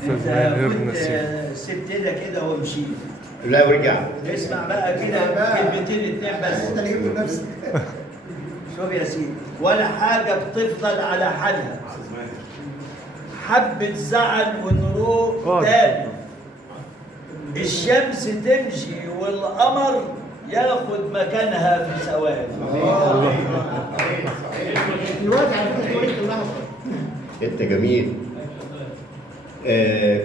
أستاذ ماهر نسيم. سبتنا كده ومشيت. لا ورجع. اسمع بقى كده كلمتين اتنين بس. انت اللي جبت نفسك. شوف يا سيدي، ولا حاجة بتفضل على حالها. حبة زعل ونروق تاني. الشمس تمشي والقمر ياخد مكانها في ثواني. الوقت على فكره وليد اللحظه. انت جميل.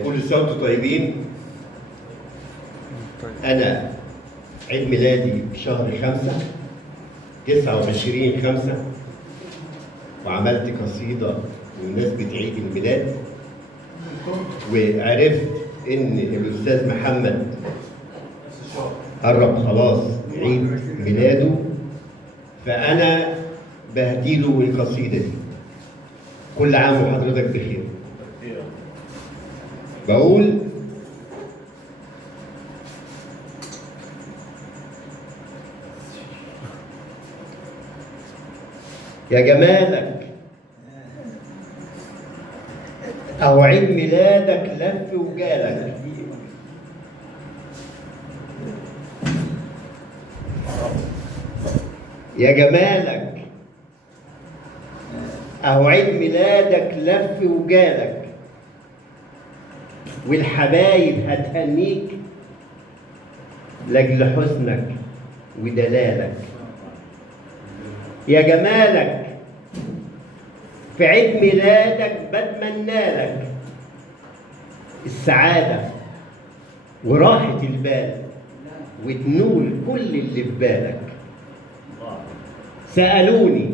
كل سنه وانتم طيبين. انا عيد ميلادي في شهر 5 29/5 وعملت قصيده بمناسبه عيد الميلاد، وعرفت ان الاستاذ محمد قرب خلاص عيد ميلاده، فانا بهديله القصيده دي. كل عام وحضرتك بخير. بقول يا جمالك أهو عيد ميلادك لف وجالك، يا جمالك أهو عيد ميلادك لف وجالك، والحبايب هتهنيك لأجل حسنك ودلالك. يا جمالك في عيد ميلادك بتمنالك السعادة وراحة البال وتنول كل اللي في بالك. سألوني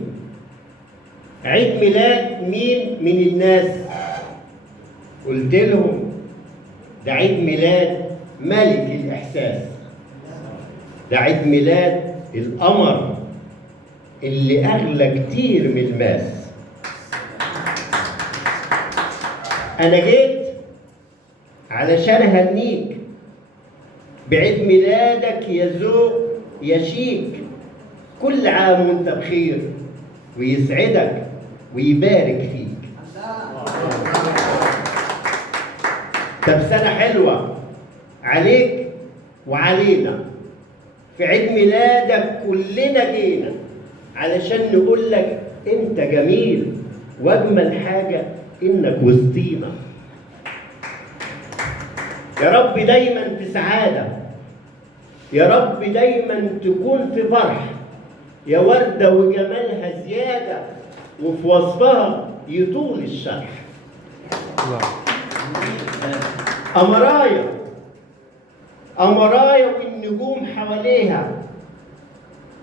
عيد ميلاد مين من الناس؟ قلت لهم ده عيد ميلاد ملك الإحساس، ده عيد ميلاد القمر اللي أغلى كتير من الماس. أنا جيت علشان أهنيك بعيد ميلادك يا ذوق يا شيك. كل عام وأنت بخير ويسعدك ويبارك فيك. طب سنة حلوة عليك وعلينا. في عيد ميلادك كلنا جينا علشان نقول لك انت جميل، واجمل حاجة انك وسطينا. يا رب دايما في سعادة، يا رب دايما تكون في فرح، يا وردة وجمالها زيادة وفي وصفها يطول الشرح. قمرايا قمرايا والنجوم حواليها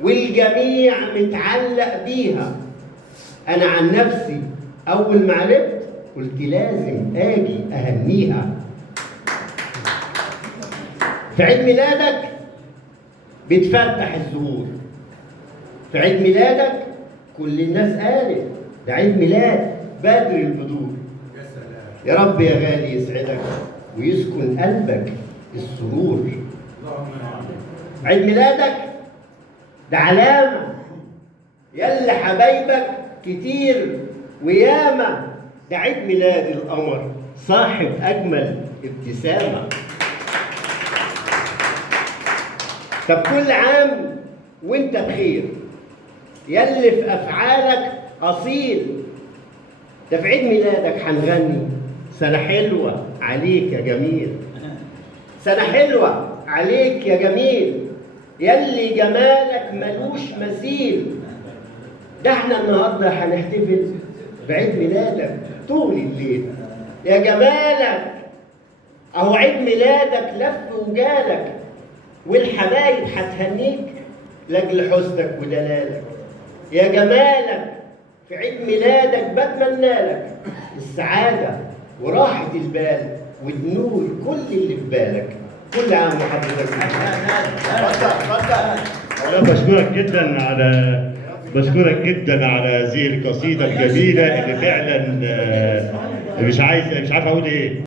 والجميع متعلق بيها. أنا عن نفسي أول ما عرفت قلت لازم آجي أهنيها. في عيد ميلادك بتفتح الزهور، في عيد ميلادك كل الناس قالت ده عيد ميلاد بدر البدور. يا رب يا غالي يسعدك ويسكن قلبك السرور. عيد ميلادك ده علامة يلا حبايبك كتير وياما. ده عيد ميلاد القمر صاحب أجمل ابتسامة. طب كل عام وانت بخير يلي في أفعالك أصيل. ده في عيد ميلادك هنغني سنة حلوة عليك يا جميل، سنة حلوة عليك يا جميل، يلي جمالك ملوش مثيل. ده احنا النهارده هنحتفل بعيد ميلادك طول الليل. يا جمالك اهو عيد ميلادك لف وجالك، والحبايب هتهنيك لاجل حسنك ودلالك. يا جمالك في عيد ميلادك بتمنالك السعادة وراحة البال وتنول كل اللي في بالك. كل عام وحضرتك أنا بشكرك جدا على هذه القصيدة الجميلة اللي فعلا مش عارف أقول إيه.